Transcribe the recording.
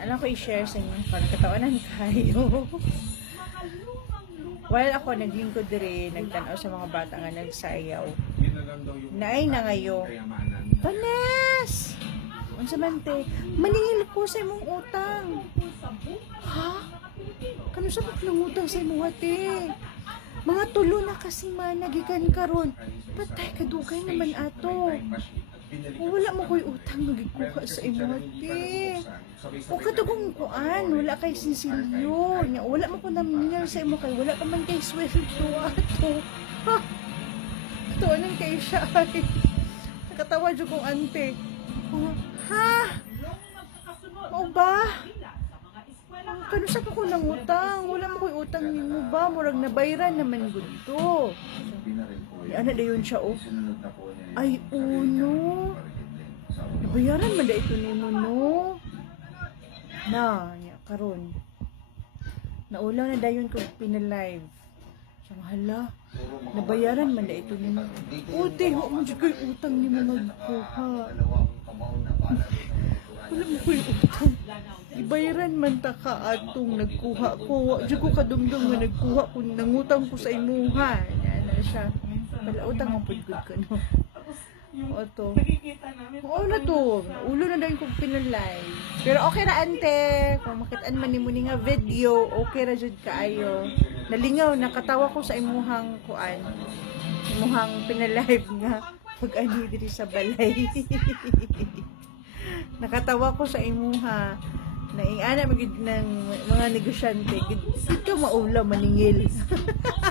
alam ko i-share sa inyo para katawanan kayo. While ako naglingkod dire, nagtanaw sa mga bata nga nagsayaw. Naay na ngayo. Vanes! Unsa man te? Maningil ko sa imong utang. Ha? Kano sa baklang utang sa imong ate? Mga tulo na kasi man nagikan karon. Patay kadugay naman ato. O, wala mo ko'y utang nagikuha sa imong ate. O katugong kuan, wala kay sinsilyo. Nya, wala mo ko namingal sa imo kay wala ka man kay sweldo ato. Ha? Ito anong kay siya ay. Nakatawa dyan kong ante. Ha? O ba? Kano sa ko ng utang? Wala mo ba? Murag nabayran naman gud to. Di ana dayon siya oh. Ay, uno. Nabayaran man da ito ni no. Na, nya karon. Naulaw na dayon ko pinalive. Sa hala, nabayaran man da ito ni mo. Uti, ho mo ko'y utang ni mo nagkuha. Wala mo ko'y utang. Ibayaran man ta ka atong nagkuha ko. Jud ko kadumdum nga nagkuha ko nangutang ko sa imuha. Na siya. Wala utang ang pudgod ko no. O to. Oo na to. Ulo na dahil kong pinalay. Pero okay ra ante. Kung makitaan man nimo ni nga video, okay ra jud kaayo. Nalingaw nakatawa ko sa imuhang kuan. Imuhang pinalive nga pag ani diri sa balay. nakatawa ko sa imuha na ingana magid ng mga negosyante. Gid ka maula maningil